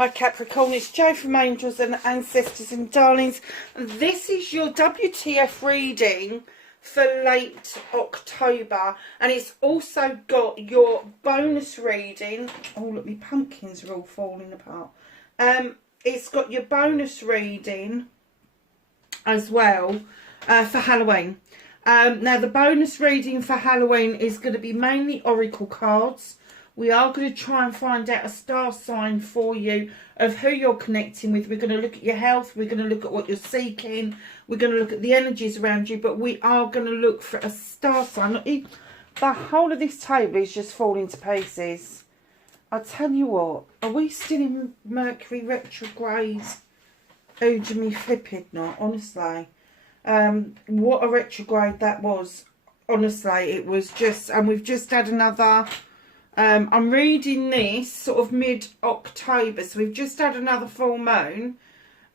Hi Capricorn, it's Jo from Angels and Ancestors and Darlings. This is your WTF reading for late October, and it's also got your bonus reading. Oh look, my pumpkins are all falling apart. It's got your bonus reading as well for Halloween. Now the bonus reading for Halloween is going to be mainly oracle cards. We are going to try and find out a star sign for you of who you're connecting with. We're going to look at your health. We're going to look at what you're seeking. We're going to look at the energies around you. But we are going to look for a star sign. The whole of this table is just falling to pieces. I tell you what, are we still in Mercury retrograde? Oh, Jimmy flipping not, honestly. What a retrograde that was. Honestly, it was just, and we've just had another... I'm reading this sort of mid-October, so we've just had another full moon,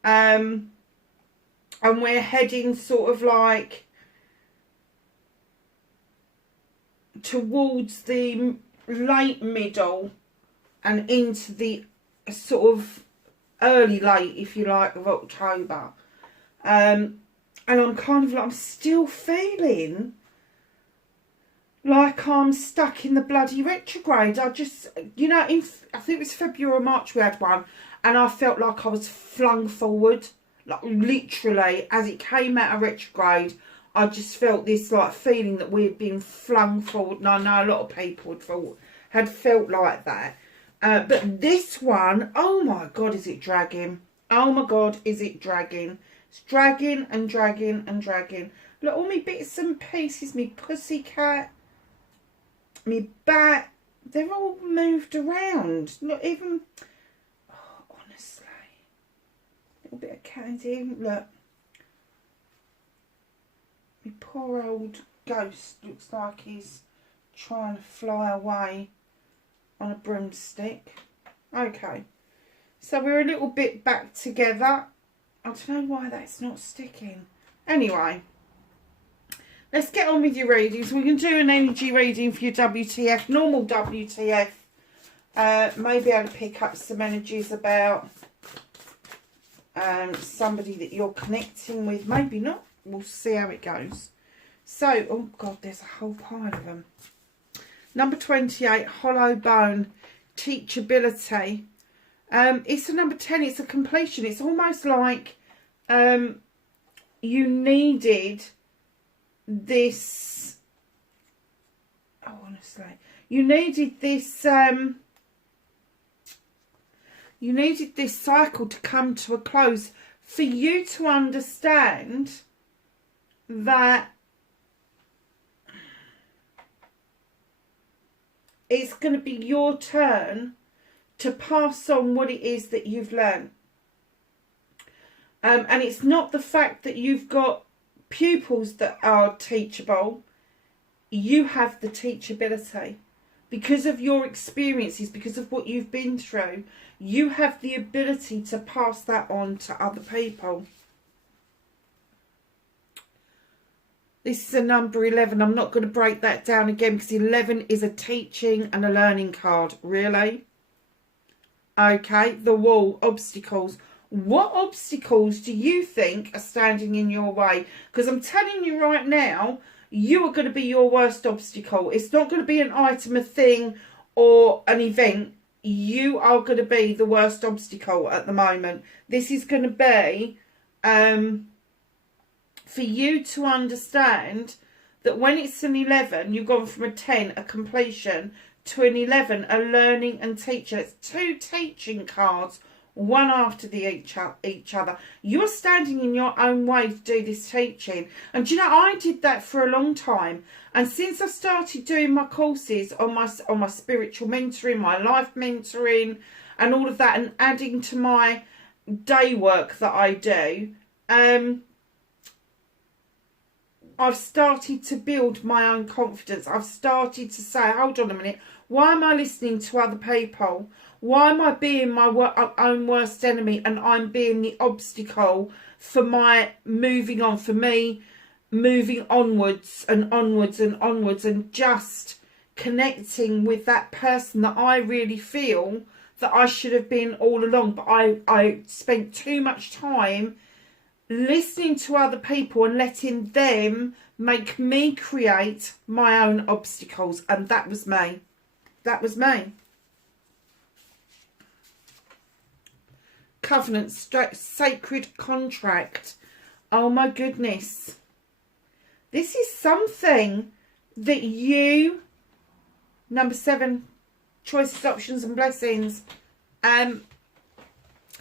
and we're heading sort of like towards the late middle and into the sort of early late, if you like, of October, and I'm kind of like, I'm still feeling like I'm stuck in the bloody retrograde. I just, you know, I think it was February or March we had one, and I felt like I was flung forward, like literally, as it came out of retrograde, I just felt this like feeling that we had been flung forward, and I know a lot of people had felt like that. But this one, oh my God, is it dragging? Oh my God, is it dragging? It's dragging and dragging and dragging. Look, all my bits and pieces, me pussycat, me bat, they're all moved around. Not even, oh, honestly, a little bit of candy. Look, my poor old ghost looks like he's trying to fly away on a broomstick. Okay, so we're a little bit back together. I don't know why that's not sticking. Anyway, let's get on with your readings. We can do an energy reading for your WTF, normal WTF. Maybe able to pick up some energies about somebody that you're connecting with. Maybe not. We'll see how it goes. So, oh God, there's a whole pile of them. Number 28, hollow bone, teachability. It's a number 10. It's a completion. It's almost like you needed this, oh honestly, you needed this cycle to come to a close for you to understand that it's going to be your turn to pass on what it is that you've learned. And it's not the fact that you've got pupils that are teachable. You have the teachability. Because of your experiences, because of what you've been through, you have the ability to pass that on to other people. This is a number 11. I'm not going to break that down again because 11 is a teaching and a learning card. Really? Okay, the wall, obstacles. What obstacles do you think are standing in your way? Because I'm telling you right now, you are going to be your worst obstacle. It's not going to be an item, a thing, or an event. You are going to be the worst obstacle at the moment. This is going to be for you to understand that when it's an 11, you've gone from a 10, a completion, to an 11, a learning and teaching. It's two teaching cards, one after each other. You're standing in your own way to do this teaching. And do you know, I did that for a long time. And since I started doing my courses on my spiritual mentoring, my life mentoring, and all of that, and adding to my day work that I do, I've started to build my own confidence. I've started to say, hold on a minute, why am I listening to other people? Why am I being my own worst enemy, and I'm being the obstacle for my moving on, for me moving onwards and onwards and onwards, and just connecting with that person that I really feel that I should have been all along, but I spent too much time listening to other people and letting them make me create my own obstacles, and that was me. That was me. Covenant, sacred contract. Oh my goodness. This is something that you, number 7, choices, options and blessings.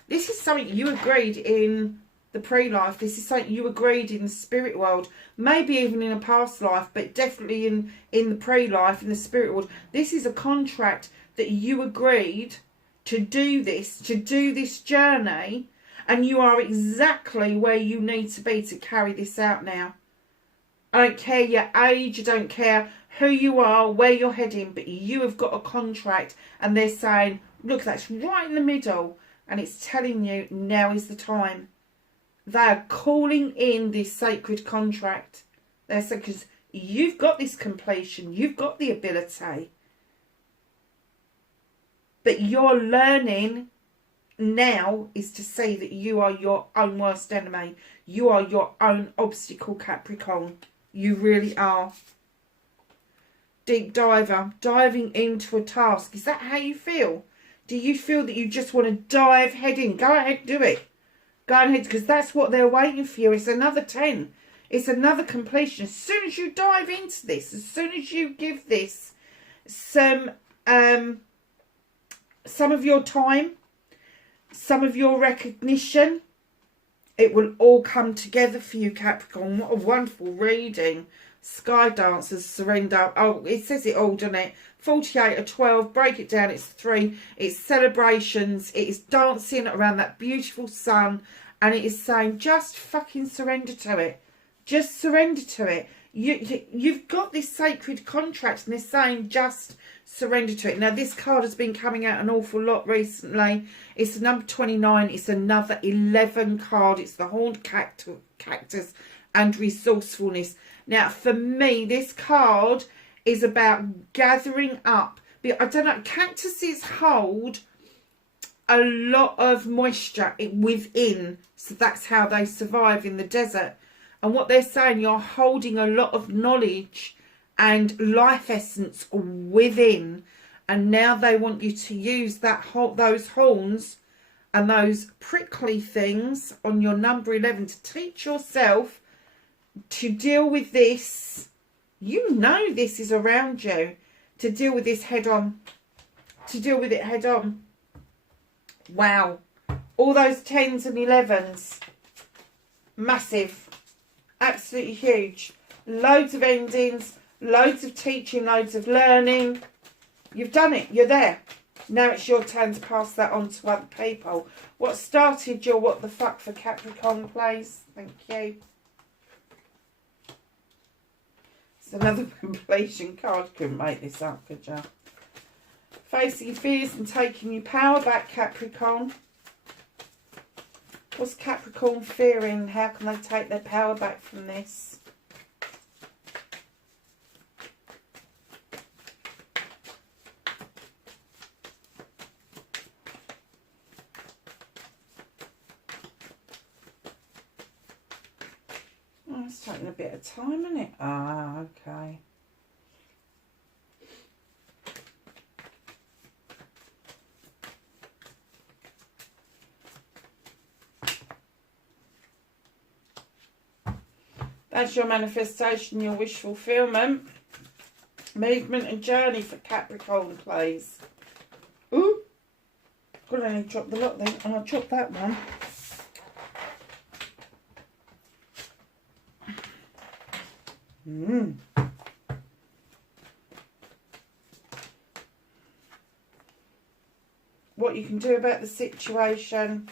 This is something you agreed in the pre-life. This is something you agreed in the spirit world. Maybe even in a past life, but definitely in the pre-life, in the spirit world. This is a contract that you agreed to do this journey, and you are exactly where you need to be to carry this out now. I don't care your age, I don't care who you are, where you're heading, but you have got a contract, and they're saying, look, that's right in the middle, and it's telling you now is the time. They are calling in this sacred contract. They're saying, because you've got this completion, you've got the ability, but you're learning now is to see that you are your own worst enemy. You are your own obstacle, Capricorn. You really are. Deep diver, diving into a task. Is that how you feel? Do you feel that you just want to dive head in? Go ahead, do it. Go ahead, because that's what they're waiting for you. It's another 10. It's another completion. As soon as you dive into this, as soon as you give this some of your time, some of your recognition, it will all come together for you, Capricorn. What a wonderful reading. Sky Dancers, Surrender. Oh, it says it all, doesn't it? 48 or 12, break it down, it's 3. It's celebrations. It is dancing around that beautiful sun. And it is saying, just fucking surrender to it. Just surrender to it. You've got this sacred contract, and they're saying just surrender to it. Now, this card has been coming out an awful lot recently. It's the number 29. It's another 11 card. It's the horned cactus and resourcefulness. Now, for me, this card is about gathering up. I don't know, cactuses hold a lot of moisture within, so that's how they survive in the desert. And what they're saying, you're holding a lot of knowledge and life essence within, and now they want you to use those horns and those prickly things on your number 11 to teach yourself to deal with this. You know this is around you, to deal with this head on, to deal with it head on. Wow, all those 10s and 11s, massive, absolutely huge. Loads of endings, loads of teaching, loads of learning. You've done it, you're there. Now it's your turn to pass that on to other people. What started your what the fuck for Capricorn, please? Thank you. It's another completion card. Couldn't make this up, could you? Facing fears and taking your power back, Capricorn. What's Capricorn fearing? How can they take their power back from this? Oh, it's taking a bit of time, isn't it? Ah, okay. That's your manifestation, your wish fulfillment. Movement and journey for Capricorn, please. Ooh. God, I only dropped the lot then. And I dropped that one. What you can do about the situation.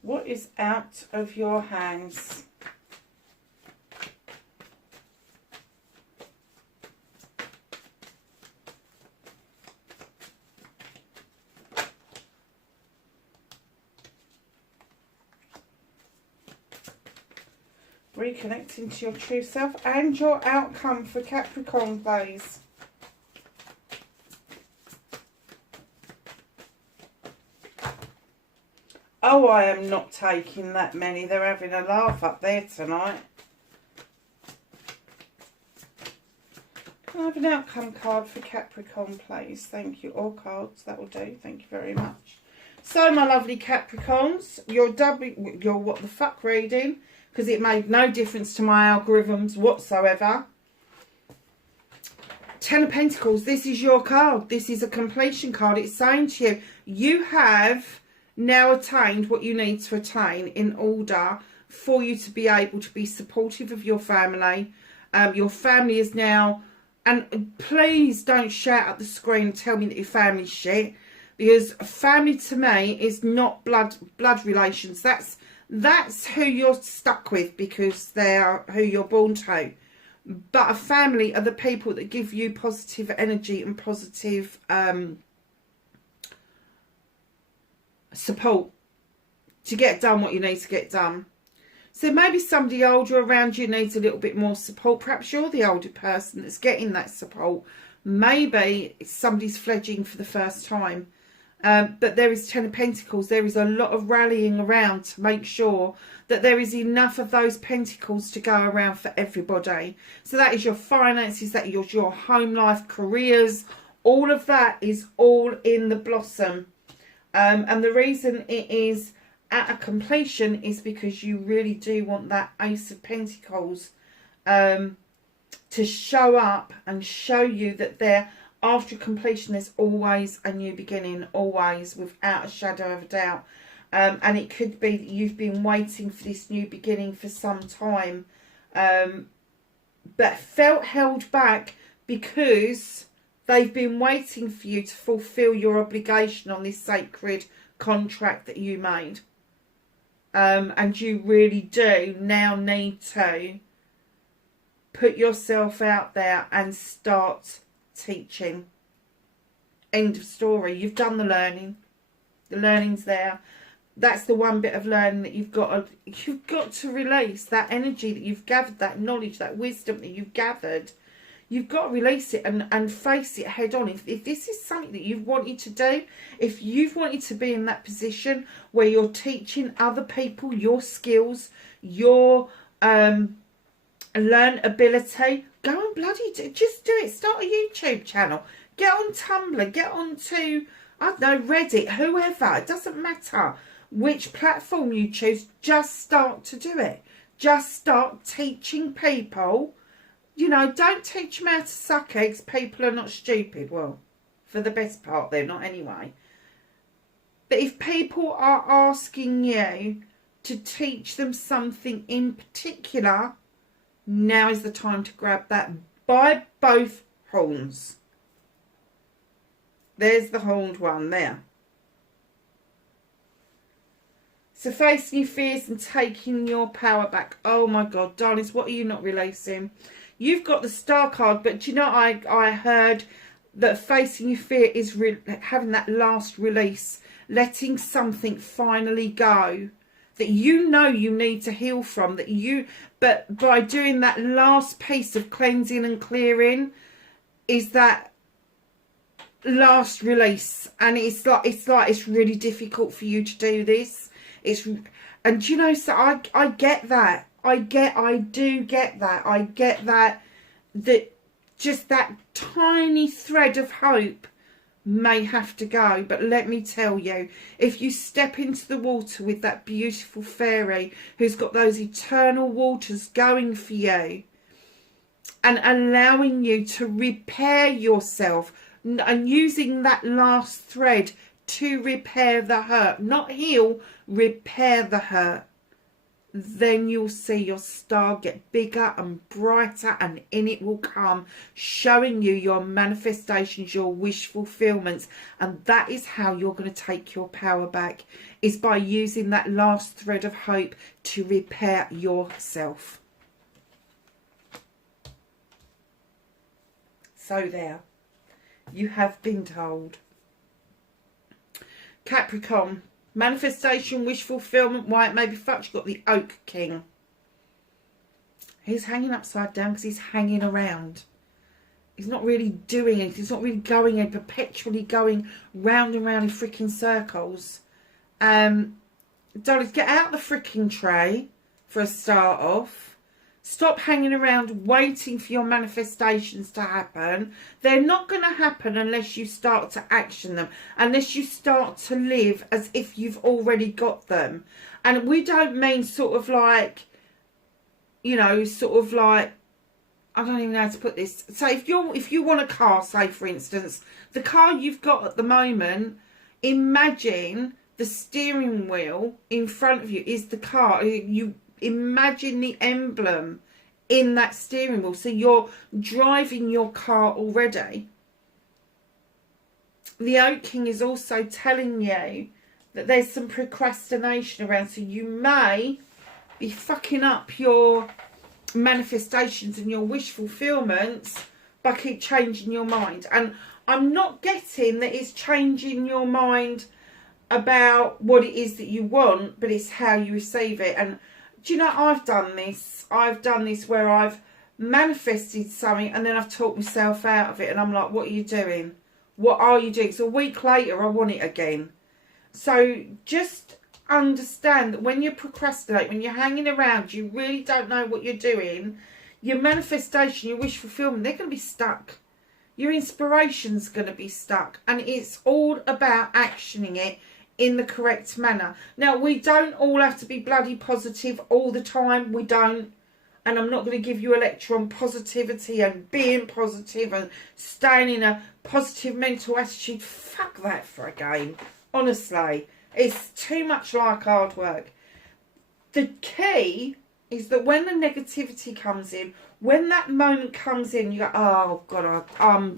What is out of your hands? Reconnecting to your true self and your outcome for Capricorn, please. Oh, I am not taking that many. They're having a laugh up there tonight. Can I have an outcome card for Capricorn, please? Thank you. All cards, that will do. Thank you very much. So, my lovely Capricorns, your what the fuck reading, because it made no difference to my algorithms whatsoever. Ten of Pentacles, this is your card. This is a completion card. It's saying to you, you have now attained what you need to attain in order for you to be able to be supportive of your family. Your family is now, and please don't shout at the screen and tell me that your family's shit, because family to me is not blood relations. That's who you're stuck with because they're who you're born to. But a family are the people that give you positive energy and positive support to get done what you need to get done. So maybe somebody older around you needs a little bit more support. Perhaps you're the older person that's getting that support. Maybe somebody's fledging for the first time. But there is Ten of Pentacles. There is a lot of rallying around to make sure that there is enough of those pentacles to go around for everybody. So that is your finances, that is your home life, careers. All of that is all in the blossom. And the reason it is at a completion is because you really do want that Ace of Pentacles to show up and show you that there, after completion, there's always a new beginning, always, without a shadow of a doubt. And it could be that you've been waiting for this new beginning for some time, but felt held back because they've been waiting for you to fulfill your obligation on this sacred contract that you made. And you really do now need to put yourself out there and start teaching. End of story. You've done the learning. The learning's there. That's the one bit of learning that you've got to release. That energy that you've gathered, that knowledge, that wisdom that you've gathered. You've got to release it and face it head on. If this is something that you've wanted to do, if you've wanted to be in that position where you're teaching other people your skills, your learned ability, go and bloody just do it. Start a YouTube channel. Get on Tumblr. Get on to, I don't know, Reddit, whoever. It doesn't matter which platform you choose. Just start to do it. Just start teaching people. You know, don't teach them how to suck eggs. People are not stupid. Well, for the best part, they're not anyway. But if people are asking you to teach them something in particular, now is the time to grab that by both horns. There's the horned one there. So facing your fears and taking your power back. Oh my God, darlings, what are you not releasing? You've got the Star card, but do you know, I heard that facing your fear is having that last release, letting something finally go that you know you need to heal from, but by doing that last piece of cleansing and clearing is that last release. And it's really difficult for you to do this. And you know, so I get that. I do get that. I get that just that tiny thread of hope may have to go. But let me tell you, if you step into the water with that beautiful fairy who's got those eternal waters going for you and allowing you to repair yourself and using that last thread to repair the hurt, not heal, repair the hurt, then you'll see your star get bigger and brighter, and in it will come showing you your manifestations, your wish fulfillments. And that is how you're going to take your power back, is by using that last thread of hope to repair yourself. So there, you have been told. Capricorn, manifestation, wish fulfillment, why it may be fucked. You've got the Oak King. He's hanging upside down because he's hanging around. He's not really doing anything. He's not really going and perpetually going round and round in freaking circles. Darling, get out the freaking tray for a start off. Stop hanging around waiting for your manifestations to happen. They're not going to happen unless you start to action them. Unless you start to live as if you've already got them. And we don't mean sort of like, you know, sort of like, I don't even know how to put this. So if you want a car, say for instance, the car you've got at the moment, imagine the steering wheel in front of you is the car. You imagine the emblem in that steering wheel. So you're driving your car already. The Oak King is also telling you that there's some procrastination around. So you may be fucking up your manifestations and your wish fulfillments by keep changing your mind. And I'm not getting that it's changing your mind about what it is that you want, but it's how you receive it. And do you know, I've done this where I've manifested something and then I've talked myself out of it, and I'm like, what are you doing? What are you doing? So a week later I want it again. So just understand that when you procrastinate, when you're hanging around, you really don't know what you're doing, your manifestation, your wish fulfillment, they're going to be stuck. Your inspiration's going to be stuck. And it's all about actioning it in the correct manner. Now, we don't all have to be bloody positive all the time. We don't. And I'm not going to give you a lecture on positivity and being positive and staying in a positive mental attitude. Fuck that for a game. Honestly, it's too much like hard work. The key is that when the negativity comes in, when that moment comes in, you go, oh God, I'm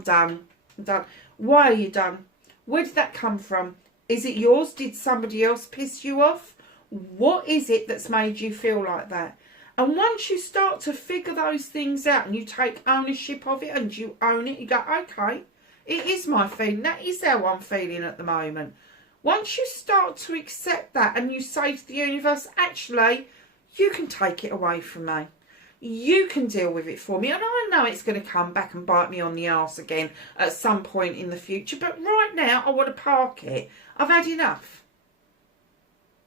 done. I'm done. Why are you done? Where did that come from? Is it yours? Did somebody else piss you off? What is it that's made you feel like that? And once you start to figure those things out and you take ownership of it and you own it, you go, okay, it is my feeling. That is how I'm feeling at the moment. Once you start to accept that and you say to the universe, actually, you can take it away from me. You can deal with it for me. And I know it's going to come back and bite me on the arse again at some point in the future. But right now, I want to park it. I've had enough.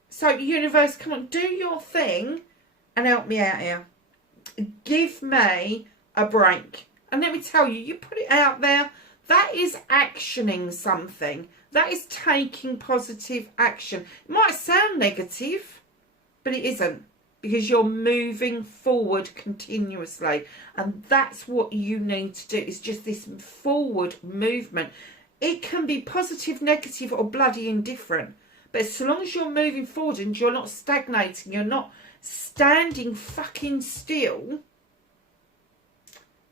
So, universe, come on, do your thing and help me out here. Give me a break. And let me tell you, you put it out there, that is actioning something. That is taking positive action. It might sound negative, but it isn't. Because you're moving forward continuously. And that's what you need to do. It's just this forward movement. It can be positive, negative, or bloody indifferent. But as long as you're moving forward and you're not stagnating, you're not standing fucking still,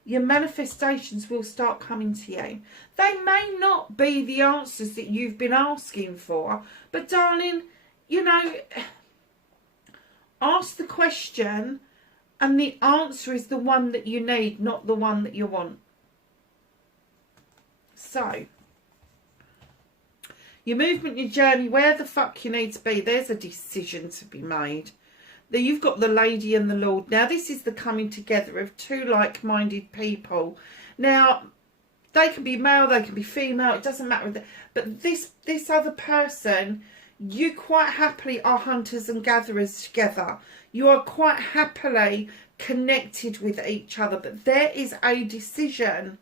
your manifestations will start coming to you. They may not be the answers that you've been asking for. But darling, you know, ask the question and the answer is the one that you need, not the one that you want. So, your movement, your journey, where the fuck you need to be, there's a decision to be made. Then you've got the Lady and the Lord. Now, this is the coming together of two like-minded people. Now, they can be male, they can be female, it doesn't matter. But this other person, you quite happily are hunters and gatherers together. You are quite happily connected with each other. But there is a decision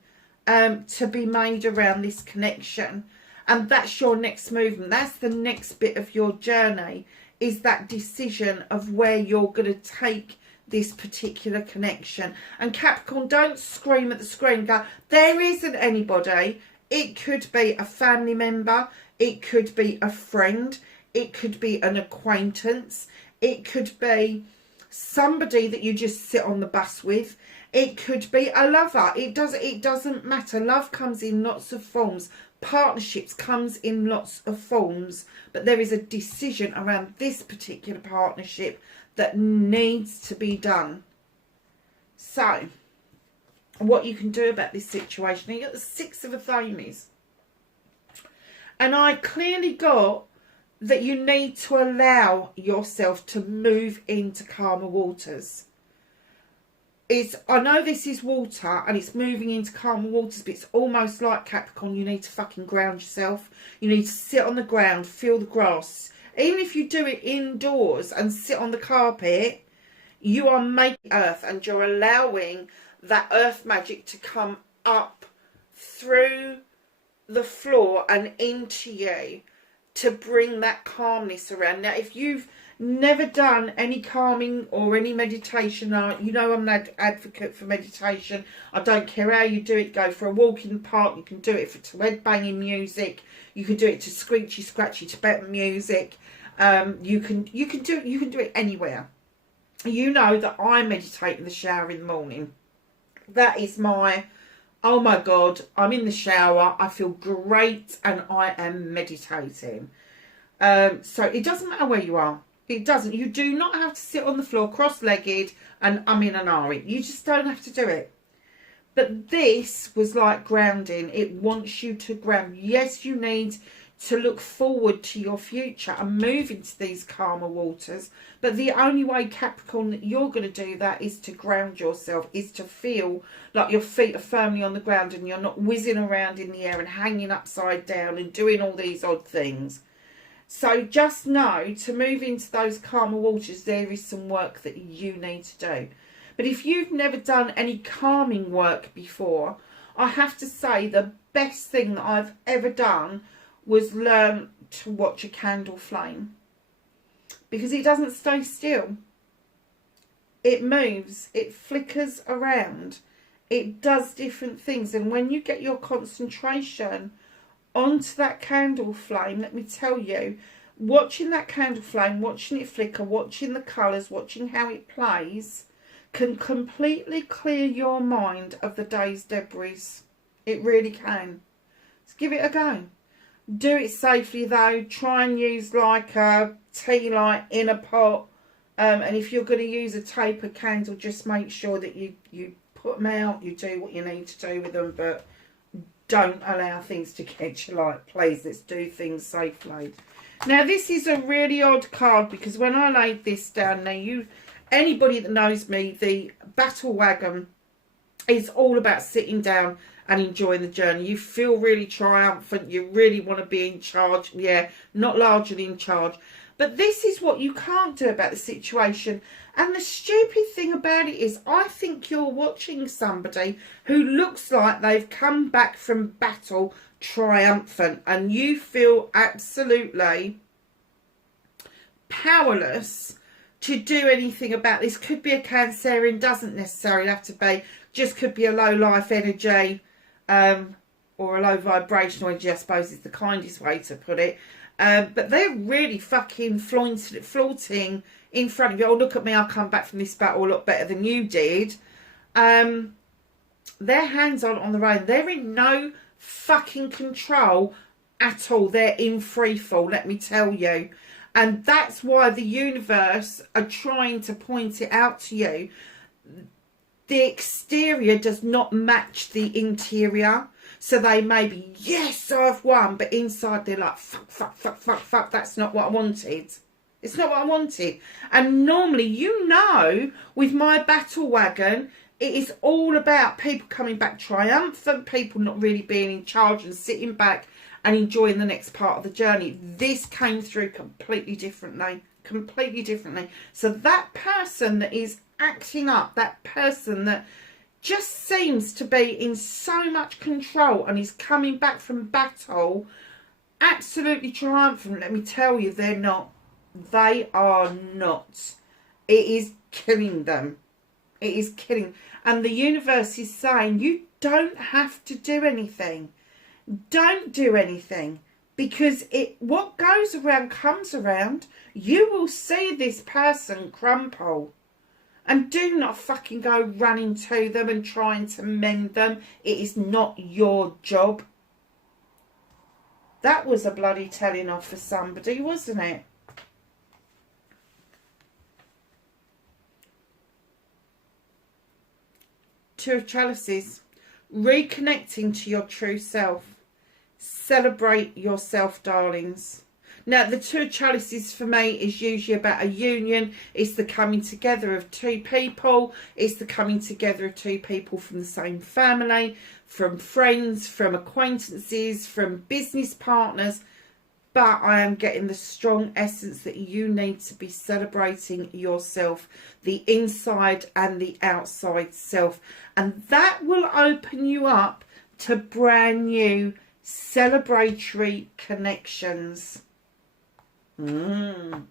to be made around this connection. And that's your next movement. That's the next bit of your journey, is that decision of where you're going to take this particular connection. And Capricorn, don't scream at the screen. Go, there isn't anybody. It could be a family member. It could be a friend. It could be an acquaintance. It could be somebody that you just sit on the bus with. It could be a lover. It doesn't matter. Love comes in lots of forms. Partnerships comes in lots of forms. But there is a decision around this particular partnership that needs to be done. So, what you can do about this situation. You got the Six of Athames. And I clearly got that you need to allow yourself to move into calmer waters. I know this is water and it's moving into calmer waters, but it's almost like Capricorn. You need to fucking ground yourself. You need to sit on the ground, feel the grass. Even if you do it indoors and sit on the carpet, you are making earth, and you're allowing that earth magic to come up through the floor and into you to bring that calmness around. Now, if you've never done any calming or any meditation, you know I'm an advocate for meditation. I don't care how you do it. Go for a walk in the park. You can do it to head banging music. You can do it to screechy scratchy Tibetan music. You can do it anywhere. You know that I meditate in the shower in the morning. That is my, oh my God, I'm in the shower, I feel great, and I am meditating. So it doesn't matter where you are. It doesn't. You do not have to sit on the floor cross-legged and in an ari. You just don't have to do it. But this was like grounding. It wants you to ground. Yes, you need to look forward to your future and move into these calmer waters. But the only way, Capricorn, that you're going to do that is to ground yourself, is to feel like your feet are firmly on the ground and you're not whizzing around in the air and hanging upside down and doing all these odd things. So just know, to move into those calmer waters, there is some work that you need to do. But if you've never done any calming work before, I have to say the best thing that I've ever done was learn to watch a candle flame, because it doesn't stay still. It moves, it flickers around, it does different things. And when you get your concentration onto that candle flame, let me tell you, watching that candle flame, watching it flicker, watching the colours, watching how it plays, can completely clear your mind of the day's debris. It really can. Let's give it a go. Do it safely though. Try and use like a tea light in a pot. And if you're going to use a taper candle, just make sure that you put them out. You do what you need to do with them, but don't allow things to catch your light. Please, let's do things safely. Now, this is a really odd card, because when I laid this down, now anybody that knows me, the battle wagon is all about sitting down and enjoying the journey. You feel really triumphant. You really want to be in charge. Yeah, not largely in charge. But this is what you can't do about the situation. And the stupid thing about it is, I think you're watching somebody who looks like they've come back from battle triumphant, and you feel absolutely powerless to do anything about this. Could be a Cancerian, doesn't necessarily have to be, just could be a low life energy, or a low vibrational energy, I suppose is the kindest way to put it. But they're really fucking flaunting in front of you. Oh, look at me, I'll come back from this battle a lot better than you did. Their hands aren't on their own. They're in no fucking control at all. They're in free fall, let me tell you. And that's why the universe are trying to point it out to you. The exterior does not match the interior. So they may be, yes, I've won. But inside they're like, fuck, fuck, fuck, fuck, fuck. That's not what I wanted. It's not what I wanted. And normally, you know, with my battle wagon, it is all about people coming back triumphant, people not really being in charge and sitting back and enjoying the next part of the journey. This came through completely differently. Completely differently. So that person that is acting up, that person that just seems to be in so much control and is coming back from battle absolutely triumphant, let me tell you, they're not. They are not. It is killing them. It is killing. And the universe is saying, you don't have to do anything. Don't do anything. Because what goes around comes around. You will see this person crumple. And do not fucking go running to them and trying to mend them. It is not your job. That was a bloody telling off for somebody, wasn't it? Two of Chalices. Reconnecting to your true self. Celebrate yourself, darlings. Now, the Two of Chalices for me is usually about a union. It's the coming together of two people. It's the coming together of two people from the same family, from friends, from acquaintances, from business partners. But I am getting the strong essence that you need to be celebrating yourself, the inside and the outside self. And that will open you up to brand new celebratory connections. And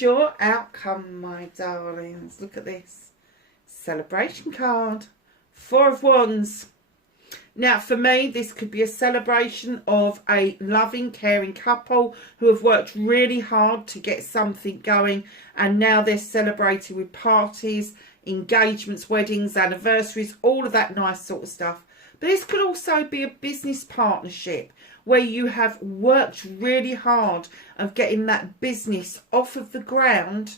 your outcome, my darlings. Look at this. Celebration card. Four of Wands. Now, for me, this could be a celebration of a loving, caring couple who have worked really hard to get something going, and now they're celebrating with parties, engagements, weddings, anniversaries, all of that nice sort of stuff. But this could also be a business partnership where you have worked really hard of getting that business off of the ground,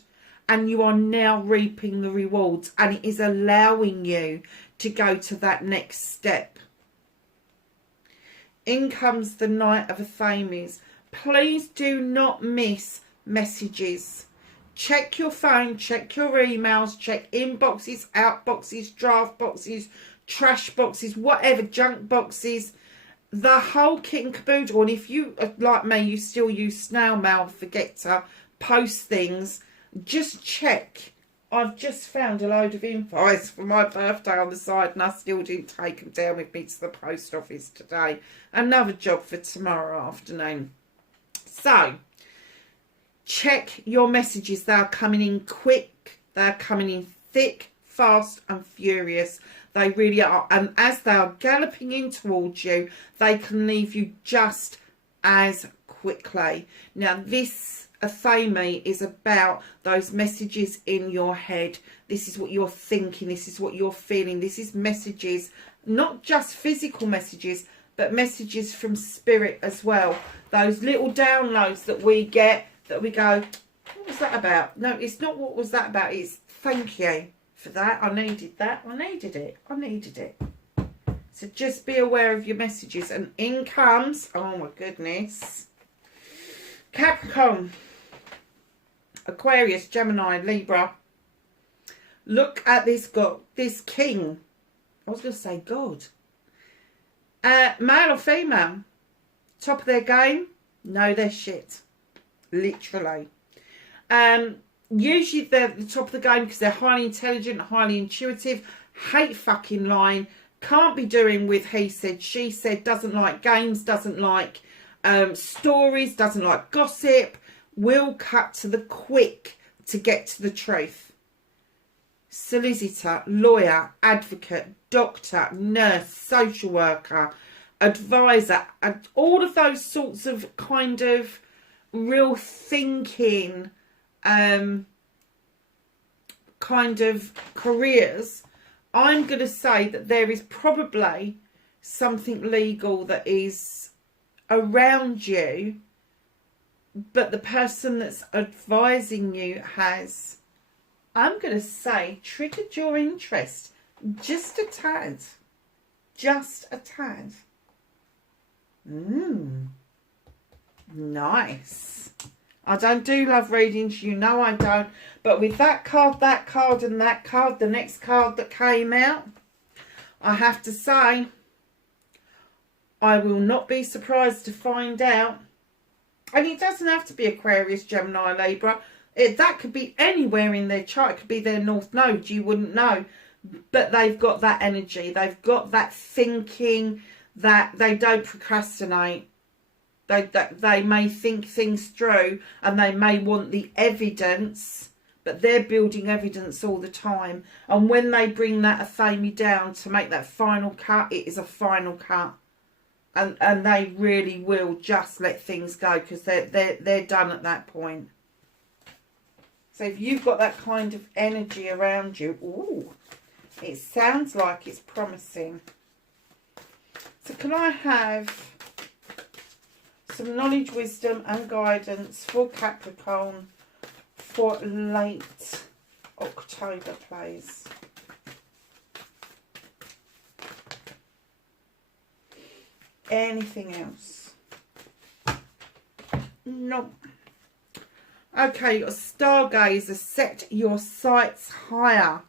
and you are now reaping the rewards, and it is allowing you to go to that next step. In comes the Knight of Athames. Please do not miss messages. Check your phone, check your emails, check inboxes, outboxes, draft boxes, trash boxes, whatever, junk boxes, the whole kit and caboodle. And if you, like me, you still use snail mail, forget to post things, just check. I've just found a load of invites for my birthday on the side, and I still didn't take them down with me to the post office today. Another job for tomorrow afternoon. So, check your messages. They are coming in quick. They are coming in thick, fast and furious. They really are. And as they are galloping in towards you, they can leave you just as quickly. Now, this Athame is about those messages in your head. This is what you're thinking. This is what you're feeling. This is messages, not just physical messages, but messages from spirit as well. Those little downloads that we get, that we go, what was that about? No, it's not what was that about. It's thank you for that. I needed that. I needed it. I needed it. So just be aware of your messages. And in comes, oh my goodness, Capricorn, Aquarius, Gemini, Libra. Look at this God, this king. I was going to say God. Male or female? Top of their game? No, they're shit. Literally. Usually they're at the top of the game because they're highly intelligent, highly intuitive, hate fucking lying, can't be doing with he said, she said, doesn't like games, doesn't like stories, doesn't like gossip, will cut to the quick to get to the truth. Solicitor, lawyer, advocate, doctor, nurse, social worker, advisor, and all of those sorts of kind of real thinking kind of careers. I'm going to say that there is probably something legal that is around you, but the person that's advising you has, I'm going to say, triggered your interest just a tad. Just a tad. Nice. I don't do love readings, you know I don't. But with that card, and that card, the next card that came out, I have to say, I will not be surprised to find out. And it doesn't have to be Aquarius, Gemini, Libra. That could be anywhere in their chart. It could be their North Node. You wouldn't know. But they've got that energy. They've got that thinking, that they don't procrastinate. They may think things through and they may want the evidence, but they're building evidence all the time. And when they bring that Athame down to make that final cut, it is a final cut. And they really will just let things go because they're done at that point. So if you've got that kind of energy around you, ooh, it sounds like it's promising. So can I have some knowledge, wisdom and guidance for Capricorn for late October, please? Anything else? No. Okay, your stargazer, set your sights higher.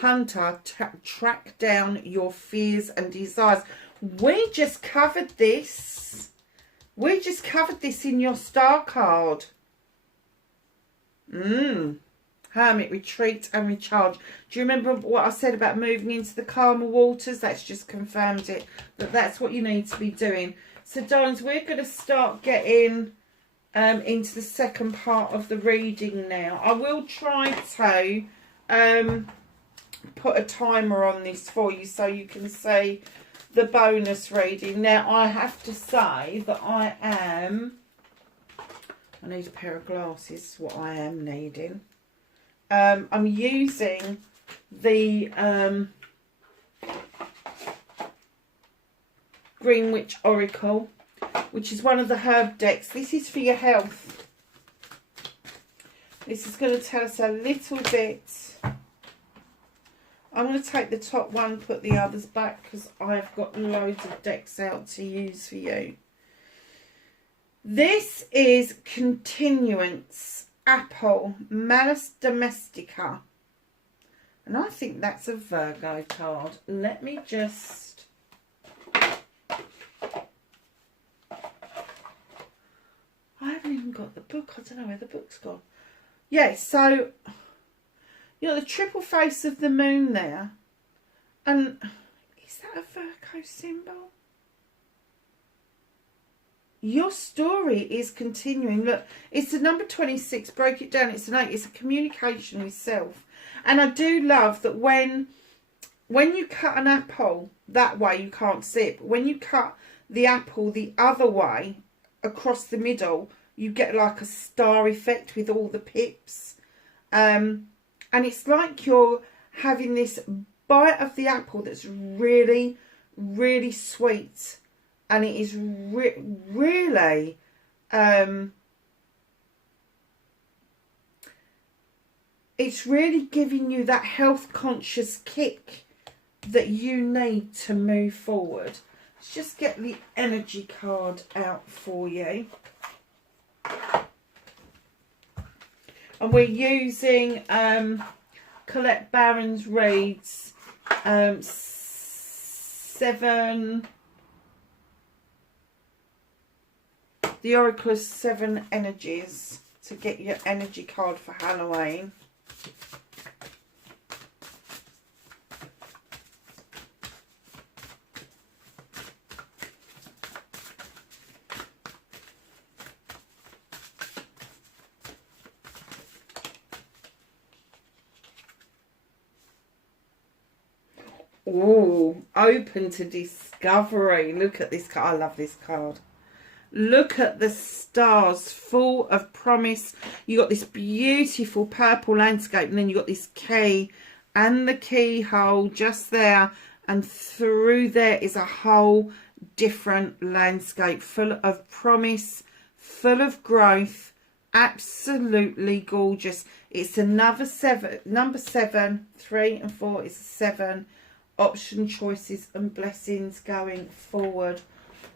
Hunter, track down your fears and desires. We just covered this. We just covered this in your star card. Hermit, retreat and recharge. Do you remember what I said about moving into the calmer waters? That's just confirmed it. That's what you need to be doing. So, darlings, we're going to start getting into the second part of the reading now. I will try to put a timer on this for you so you can see the bonus reading. Now, I have to say that I need a pair of glasses, what I am needing. I'm using the Green Witch Oracle, which is one of the herb decks. This is for your health. This is going to tell us a little bit. I'm going to take the top one, put the others back, because I've got loads of decks out to use for you. This is Continuance, Apple, Malus Domestica. And I think that's a Virgo card. Let me just... I haven't even got the book. I don't know where the book's gone. Yeah, so... You know, the triple face of the moon there. And is that a Virgo symbol? Your story is continuing. Look, it's the number 26. Break it down. It's an 8. It's a communication with self. And I do love that when you cut an apple that way, you can't see it. But when you cut the apple the other way, across the middle, you get like a star effect with all the pips. And it's like you're having this bite of the apple that's really, really sweet. And it is really... it's really giving you that health-conscious kick that you need to move forward. Let's just get the energy card out for you. And we're using Colette Barron's Reads 7, the Oracle of 7 Energies to get your energy card for Halloween. Oh, open to discovery. Look at this card. I love this card. Look at the stars, full of promise. You got this beautiful purple landscape, and then you got this key and the keyhole just there, and through there is a whole different landscape full of promise, full of growth. Absolutely gorgeous. It's another 7, number 7, 3 and 4 is 7. Option, choices and blessings going forward.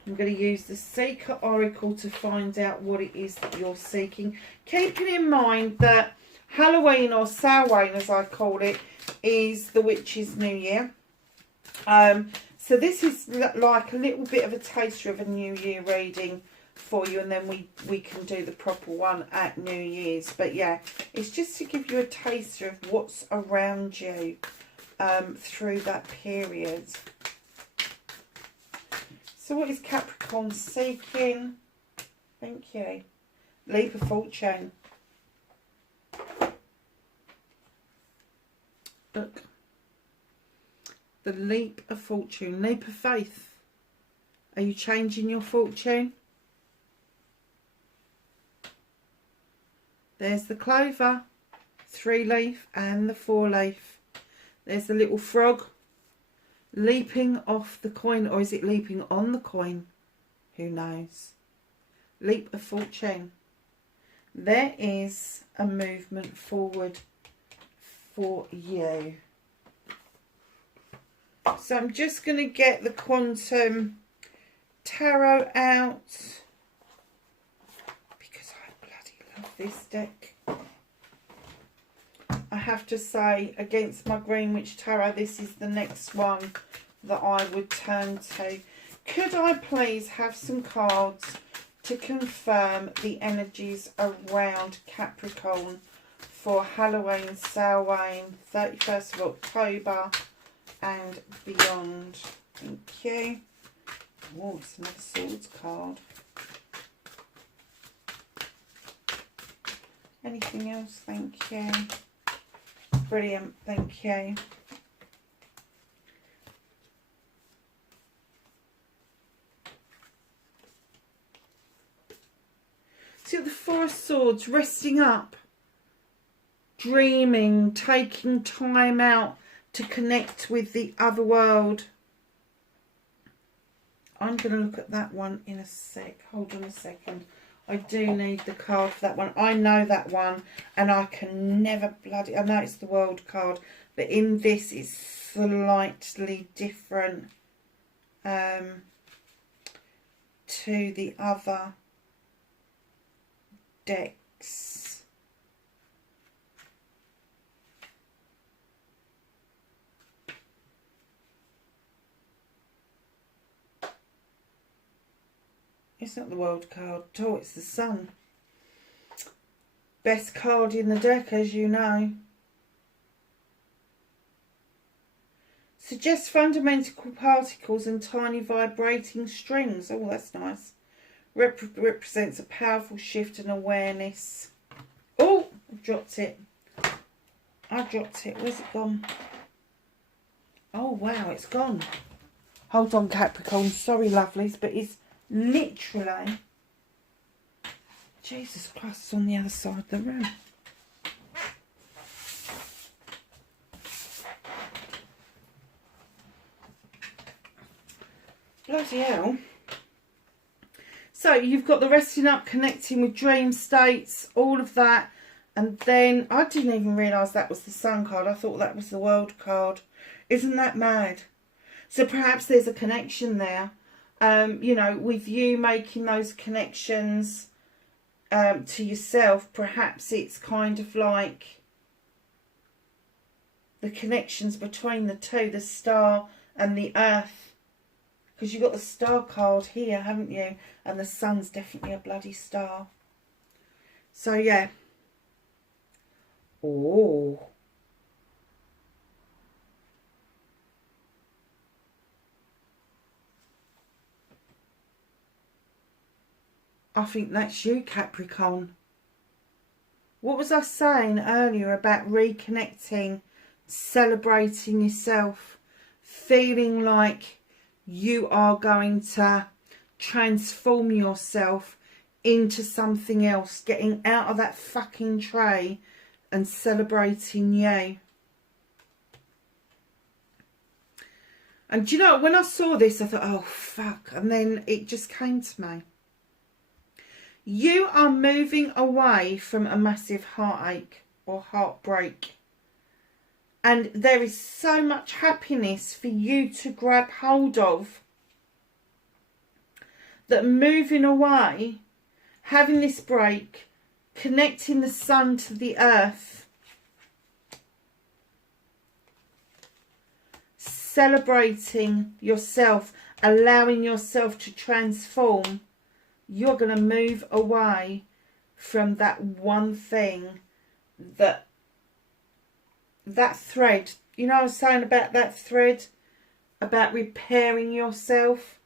I'm going to use the Seeker Oracle to find out what it is that you're seeking. Keeping in mind that Halloween, or Samhain as I call it, is the Witch's New Year. So this is like a little bit of a taster of a New Year reading for you, and then we can do the proper one at New Year's. But yeah, it's just to give you a taster of what's around you through that period. So what is Capricorn seeking? Thank you. Leap of fortune. Look. The leap of fortune. Leap of faith. Are you changing your fortune? There's the clover. 3-leaf and the 4-leaf. There's the little frog. Leaping off the coin, or is it leaping on the coin? Who knows? Leap of fortune. There is a movement forward for you. So I'm just going to get the Quantum Tarot out. this deck. I have to say, against my Greenwich Tarot, this is the next one that I would turn to. Could I please have some cards to confirm the energies around Capricorn for Halloween, Samhain, 31st of October and beyond? Thank you. Oh, it's another Swords card. Anything else? Thank you. Brilliant, thank you. See the Four of Swords, resting up, dreaming, taking time out to connect with the other world. I'm going to look at that one in a sec. Hold on a second. I do need the card for that one. I know that one and I can never bloody... I know it's the World card, but in this it's slightly different to the other decks. It's not the World card at all, it's the Sun. Best card in the deck, as you know. Suggests fundamental particles and tiny vibrating strings. Oh, that's nice. Represents a powerful shift in awareness. Oh, I've dropped it. I dropped it. Where's it gone? Oh, wow, it's gone. Hold on, Capricorn. Sorry, lovelies, but it's literally, Jesus Christ, it's on the other side of the room. Bloody hell. So you've got the resting up, connecting with dream states, all of that. And then I didn't even realise that was the Sun card. I thought that was the World card. Isn't that mad? So perhaps there's a connection there. You know, with you making those connections to yourself, perhaps it's kind of like the connections between the two, the star and the earth. Because you've got the star card here, haven't you? And the Sun's definitely a bloody star. So, yeah. Oh. I think that's you, Capricorn. What was I saying earlier about reconnecting, celebrating yourself, feeling like you are going to transform yourself into something else, getting out of that fucking tray and celebrating you. And do you know, when I saw this, I thought, oh, fuck. And then it just came to me. You are moving away from a massive heartache or heartbreak. And there is so much happiness for you to grab hold of, that moving away, having this break, connecting the Sun to the earth, celebrating yourself, allowing yourself to transform, you're going to move away from that one thing, that thread. You know, I was saying about that thread, about repairing yourself.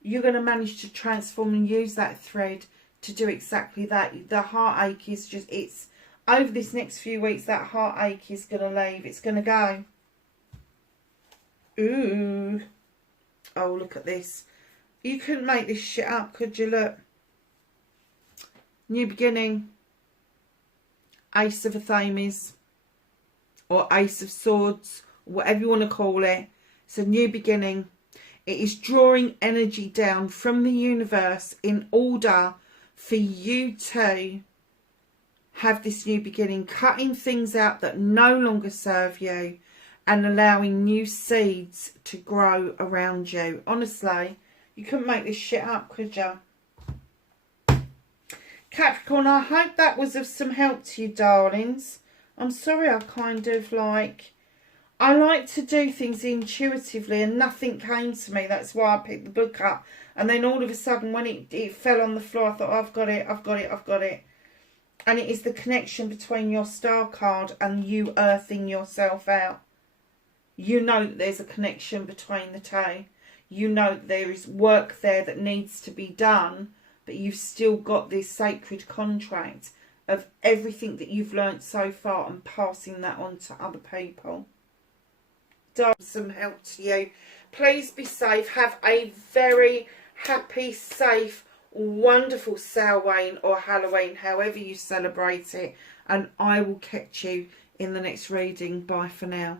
You're going to manage to transform and use that thread to do exactly that. The heartache is just, it's over this next few weeks, that heartache is going to leave. It's going to go. Ooh. Oh, look at this. You couldn't make this shit up, could you? Look. New beginning. Ace of Athames. Or Ace of Swords. Whatever you want to call it. It's a new beginning. It is drawing energy down from the universe in order for you to have this new beginning. Cutting things out that no longer serve you. And allowing new seeds to grow around you. Honestly, you couldn't make this shit up, could you? Capricorn, I hope that was of some help to you, darlings. I'm sorry I kind of like... I like to do things intuitively and nothing came to me. That's why I picked the book up. And then all of a sudden when it fell on the floor, I thought, oh, I've got it, I've got it, I've got it. And it is the connection between your star card and you earthing yourself out. You know that there's a connection between the two. You know that there is work there that needs to be done, but you've still got this sacred contract of everything that you've learnt so far and passing that on to other people. Some help to you. Please be safe. Have a very happy, safe, wonderful Samhain or Halloween, however you celebrate it. And I will catch you in the next reading. Bye for now.